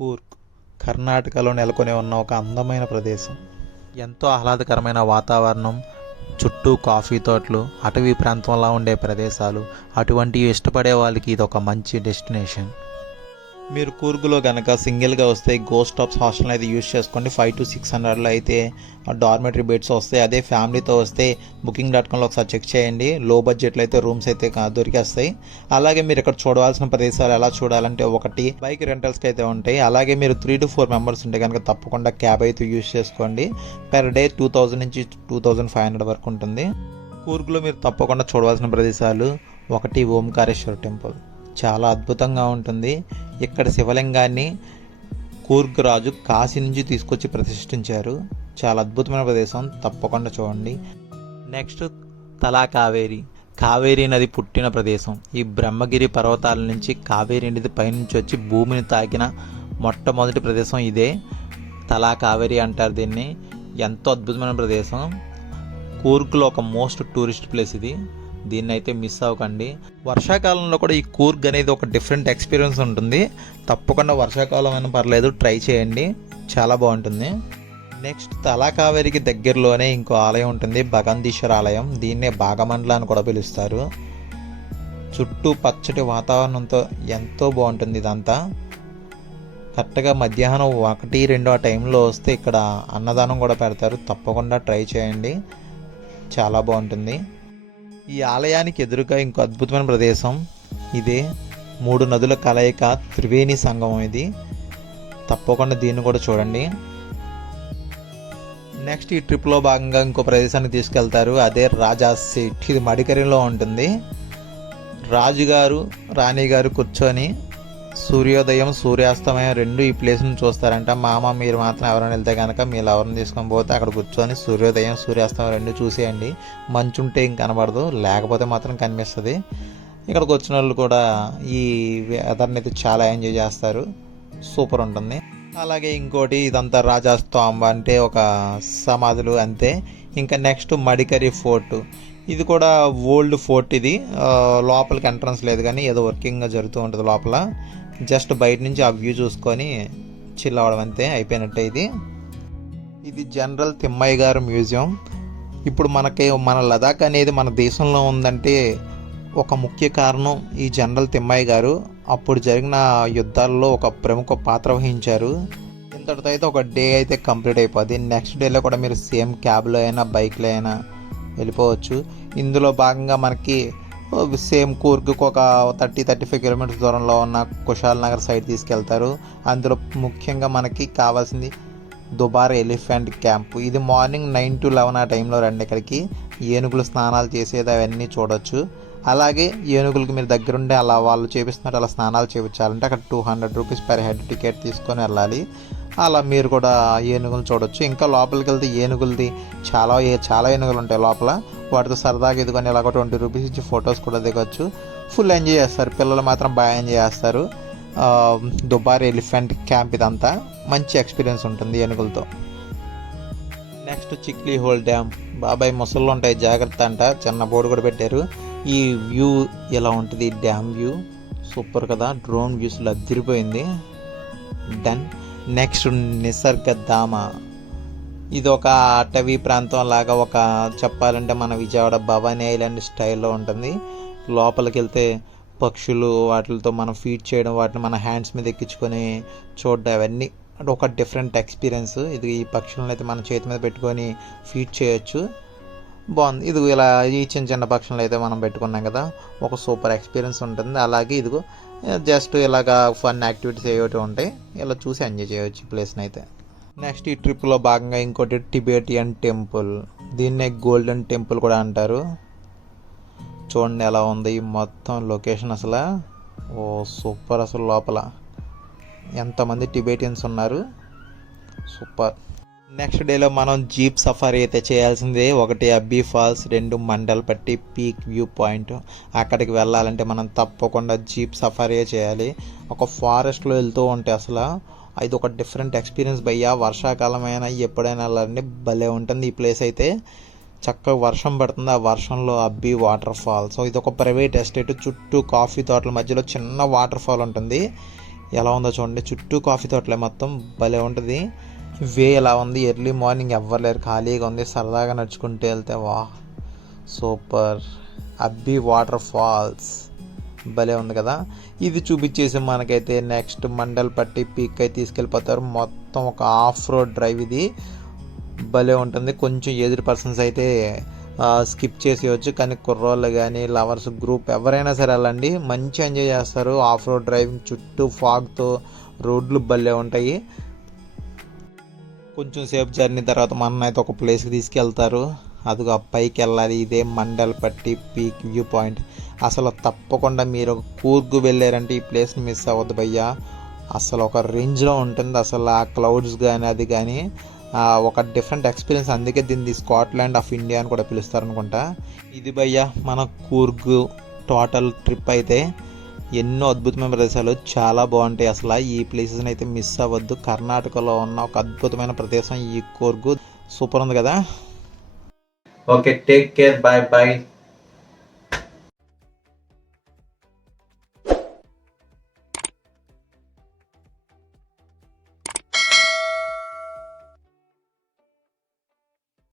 కూర్గ్ కర్ణాటకలో నెలకొని ఉన్న ఒక అందమైన ప్రదేశం. ఎంతో ఆహ్లాదకరమైన వాతావరణం చుట్టూ కాఫీ తోటలు అటవీ ప్రాంతంలో ఉండే ప్రదేశాలు అటువంటివి ఇష్టపడే వాళ్ళకి ఇది ఒక మంచి డెస్టినేషన్. మీరు కూర్గులో కనుక సింగిల్గా వస్తే గోస్ట్ టాప్స్ హాస్టల్ అయితే యూస్ చేసుకోండి. ఫైవ్ టు సిక్స్ హండ్రెడ్లో అయితే డార్మెటరీ బెడ్స్ వస్తాయి. అదే ఫ్యామిలీతో వస్తే బుకింగ్ డాట్ కామ్లో ఒకసారి చెక్ చేయండి. లో బడ్జెట్లో అయితే రూమ్స్ అయితే దొరికేస్తాయి. అలాగే మీరు ఇక్కడ చూడవలసిన ప్రదేశాలు ఎలా చూడాలంటే ఒకటి బైక్ రెంటల్స్కి అయితే ఉంటాయి. అలాగే మీరు త్రీ టు ఫోర్ మెంబర్స్ ఉంటే కనుక తప్పకుండా క్యాబ్ అయితే యూస్ చేసుకోండి. పెర్ డే టూ థౌజండ్ నుంచి టూ థౌజండ్ ఫైవ్ హండ్రెడ్ వరకు ఉంటుంది. కూర్గులో మీరు తప్పకుండా చూడవలసిన ప్రదేశాలు ఒకటి ఓంకారేశ్వర టెంపుల్. చాలా అద్భుతంగా ఉంటుంది. ఇక్కడ శివలింగాన్ని కూర్గ్ రాజు కాశీ నుంచి తీసుకొచ్చి ప్రతిష్ఠించారు. చాలా అద్భుతమైన ప్రదేశం. తప్పకుండా చూడండి. నెక్స్ట్ తలా కావేరి. కావేరీ నది పుట్టిన ప్రదేశం. ఈ బ్రహ్మగిరి పర్వతాల నుంచి కావేరీ నది పైనుంచి వచ్చి భూమిని తాకిన మొట్టమొదటి ప్రదేశం ఇదే. తలా కావేరి అంటారు దీన్ని. ఎంతో అద్భుతమైన ప్రదేశం. కూర్గ్లో ఒక మోస్ట్ టూరిస్ట్ ప్లేస్ ఇది. దీన్ని అయితే మిస్ అవ్వకండి. వర్షాకాలంలో కూడా ఈ కూర్గ్ అనేది ఒక డిఫరెంట్ ఎక్స్పీరియన్స్ ఉంటుంది. తప్పకుండా వర్షాకాలం అయినా పర్లేదు ట్రై చేయండి. చాలా బాగుంటుంది. నెక్స్ట్ తలాకావేరికి దగ్గరలోనే ఇంకో ఆలయం ఉంటుంది భగంధీశ్వర ఆలయం. దీన్నే భాగమండల అని కూడా పిలుస్తారు. చుట్టూ పచ్చటి వాతావరణంతో ఎంతో బాగుంటుంది ఇదంతా. కరెక్ట్గా మధ్యాహ్నం ఒకటి రెండు ఆ టైంలో వస్తే ఇక్కడ అన్నదానం కూడా పెడతారు. తప్పకుండా ట్రై చేయండి. చాలా బాగుంటుంది. ఈ ఆలయానికి ఎదురుగా ఇంకో అద్భుతమైన ప్రదేశం. ఇదే మూడు నదుల కలయిక త్రివేణి సంగమం ఇది. తప్పకుండా దీన్ని కూడా చూడండి. నెక్స్ట్ ఈ ట్రిప్లో భాగంగా ఇంకో ప్రదేశానికి తీసుకెళ్తారు. అదే రాజా సీట్ ఇది మడికరిలో ఉంటుంది. రాజుగారు రాణిగారు కూర్చొని సూర్యోదయం సూర్యాస్తమయం రెండు ఈ ప్లేస్ని చూస్తారంట. మామ మీరు మాత్రం ఎవరైనా వెళ్తే కనుక మీరు ఎవరిని తీసుకొని పోతే అక్కడ కూర్చొని సూర్యోదయం సూర్యాస్తమయం రెండు చూసేయండి. మంచు ఉంటే ఇంక కనబడదు లేకపోతే మాత్రం కనిపిస్తుంది. ఇక్కడికి వచ్చిన వాళ్ళు కూడా ఈ వెదర్ని అయితే చాలా ఎంజాయ్ చేస్తారు. సూపర్ ఉంటుంది. అలాగే ఇంకోటి ఇదంతా రాజాస్తాంబ అంటే ఒక సమాధులు అంతే. ఇంకా నెక్స్ట్ మడికరి ఫోర్ట్. ఇది కూడా ఓల్డ్ ఫోర్ట్ ఇది. లోపలికి ఎంట్రన్స్ లేదు కానీ ఏదో వర్కింగ్గా జరుగుతూ ఉంటుంది లోపల. జస్ట్ బయట నుంచి ఆ వ్యూ చూసుకొని చిల్ అవడం అంతే అయిపోయినట్టే ఇది. ఇది జనరల్ తిమ్మయ్య గారు మ్యూజియం. ఇప్పుడు మనకి మన లదాఖ్ అనేది మన దేశంలో ఉందంటే ఒక ముఖ్య కారణం ఈ జనరల్ తిమ్మయ్య గారు. అప్పుడు జరిగిన యుద్ధాల్లో ఒక ప్రముఖ పాత్ర వహించారు. ఇంతటితో అయితే ఒక డే అయితే కంప్లీట్ అయిపోద్ది. నెక్స్ట్ డేలో కూడా మీరు సేమ్ క్యాబ్లో అయినా బైక్లో అయినా వెళ్ళిపోవచ్చు. ఇందులో భాగంగా మనకి Oh, సేమ్ కూర్గ్కి ఒక థర్టీ థర్టీ ఫైవ్ కిలోమీటర్స్ దూరంలో ఉన్న కుషాల్ నగర్ సైడ్ తీసుకెళ్తారు. అందులో ముఖ్యంగా మనకి కావాల్సింది దుబార్ ఎలిఫెంట్ క్యాంప్. ఇది మార్నింగ్ నైన్ టు లెవెన్ ఆ టైంలో రండి ఇక్కడికి. ఏనుగులు స్నానాలు చేసేది అవన్నీ చూడొచ్చు. అలాగే ఏనుగులకి మీరు దగ్గరుండి అలా వాళ్ళు చేపిస్తున్నట్టు అలా స్నానాలు చేయించాలంటే అక్కడ two hundred rupees per head ticket తీసుకొని వెళ్ళాలి. అలా మీరు కూడా ఏనుగులు చూడొచ్చు. ఇంకా లోపలికి వెళ్తే ఏనుగులది చాలా ఏ- చాలా ఏనుగులు ఉంటాయి లోపల. వాటితో సరదాగా ఎదుకొని ఇలాగ ట్వంటీ రూపీస్ ఇచ్చి ఫొటోస్ కూడా దిగొచ్చు. ఫుల్ ఎంజాయ్ చేస్తారు. పిల్లలు మాత్రం బాగా ఎంజాయ్ చేస్తారు. దుబారి దుబార్ ఎలిఫెంట్ క్యాంప్ ఇదంతా. మంచి ఎక్స్పీరియన్స్ ఉంటుంది ఏనుగులతో. Next Chiklihole dam. బాబాయ్ ముసళ్ళు ఉంటాయి. జాగ్రత్త అంట. చిన్న బోర్డు కూడా పెట్టారు. ఈ వ్యూ ఎలా ఉంటుంది? Dam view. సూపర్ కదా. డ్రోన్ వ్యూస్లో అదిరిపోయింది డన్ నెక్స్ట్ నిసర్గధామ. ఇది ఒక అటవీ ప్రాంతం లాగా ఒక చెప్పాలంటే మన విజయవాడ భవానీ ఐలాండ్ స్టైల్లో ఉంటుంది. లోపలికి వెళ్తే పక్షులు వాటితో మనం ఫీడ్ చేయడం వాటిని మన హ్యాండ్స్ మీద ఎక్కించుకొని చూడడం అవన్నీ ఒక డిఫరెంట్ ఎక్స్పీరియన్స్. ఇది ఈ పక్షులను అయితే మన చేతి మీద పెట్టుకొని ఫీడ్ చేయొచ్చు. బాగుంది. ఇది ఇలా ఈ చిన్న చిన్న పక్షులను అయితే మనం పెట్టుకున్నాం కదా. ఒక సూపర్ ఎక్స్పీరియన్స్ ఉంటుంది. అలాగే ఇదిగో జస్ట్ ఇలాగా ఫన్ యాక్టివిటీస్ ఏవైతే ఉంటాయి. ఇలా చూసి ఎంజాయ్ చేయొచ్చు ఈ ప్లేస్ని అయితే. నెక్స్ట్ ఈ ట్రిప్లో భాగంగా ఇంకోటి టిబేటియన్ టెంపుల్. దీన్నే గోల్డెన్ టెంపుల్ కూడా అంటారు. చూడండి ఎలా ఉంది ఈ మొత్తం లొకేషన్ అసలు. ఓ సూపర్ అసలు లోపల. ఎంతమంది టిబేటియన్స్ ఉన్నారు. సూపర్. నెక్స్ట్ డేలో మనం జీప్ సఫారీ అయితే చేయాల్సిందే. ఒకటి అబ్బీ ఫాల్స్ రెండు మండల్ పట్టి పీక్ వ్యూ పాయింట్. అక్కడికి వెళ్ళాలంటే మనం తప్పకుండా జీప్ సఫారీ చేయాలి. ఒక ఫారెస్ట్లో వెళ్తూ ఉంటే అసలు ఇది ఒక డిఫరెంట్ ఎక్స్పీరియన్స్ భయ్యా. వర్షాకాలం అయినా ఎప్పుడైనా వెళ్ళాలంటే భలే ఉంటుంది ఈ ప్లేస్ అయితే. చక్కగా వర్షం పడుతుంది. ఆ వర్షంలో అబ్బి వాటర్ ఫాల్ సో ఇది ఒక ప్రైవేట్ ఎస్టేట్ చుట్టూ కాఫీ తోటల మధ్యలో చిన్న వాటర్ ఫాల్ ఉంటుంది. ఎలా ఉందో చూడండి. చుట్టూ కాఫీ తోటలే మొత్తం. భలే ఉంటుంది. వే ఎలా ఉంది? ఎర్లీ మార్నింగ్ ఎవ్వరు లేరు. ఖాళీగా ఉంది. సరదాగా నడుచుకుంటూ వెళ్తే వా సూపర్ అబ్బి వాటర్ ఫాల్స్ భలే ఉంది కదా. ఇది చూపించేసి మనకైతే నెక్స్ట్ మండల్ పట్టి పీక్ అయితే తీసుకెళ్ళిపోతారు. మొత్తం ఒక ఆఫ్ రోడ్ డ్రైవ్ ఇది. భలే ఉంటుంది. కొంచెం ఏజ్డ్ పర్సన్స్ అయితే స్కిప్ చేసేయచ్చు. కానీ కుర్రోళ్ళు కానీ లవర్స్ గ్రూప్ ఎవరైనా సరే వెళ్ళండి. మంచి ఎంజాయ్ చేస్తారు. ఆఫ్ రోడ్ డ్రైవింగ్ చుట్టూ ఫాగ్తో రోడ్లు భలే ఉంటాయి. కొంచెం సేపు జర్నీ తర్వాత మన అయితే ఒక ప్లేస్కి తీసుకెళ్తారు. అదిగో పైకి వెళ్ళాలి ఇదే మండల్ పట్టి పీక్ వ్యూ పాయింట్. అసలు తప్పకుండా మీరు కూర్గు వెళ్ళారంటే ఈ ప్లేస్ మిస్ అవ్వద్దు భయ్యా. అసలు ఒక రేంజ్లో ఉంటుంది. అసలు ఆ క్లౌడ్స్ కానీ అది కానీ ఒక డిఫరెంట్ ఎక్స్పీరియన్స్. అందుకే దీన్ని స్కాట్లాండ్ ఆఫ్ ఇండియా అని కూడా పిలుస్తారు అనుకుంటా ఇది భయ్యా మన కూర్గు టోటల్ ట్రిప్ అయితే ఎన్నో అద్భుతమైన ప్రదేశాలు చాలా బాగుంటాయి. అసలు ఈ ప్లేసెస్ని అయితే మిస్ అవ్వద్దు. కర్ణాటకలో ఉన్న ఒక అద్భుతమైన ప్రదేశం ఈ కూర్గు. సూపర్ ఉంది కదా? Okay, take care. Bye bye.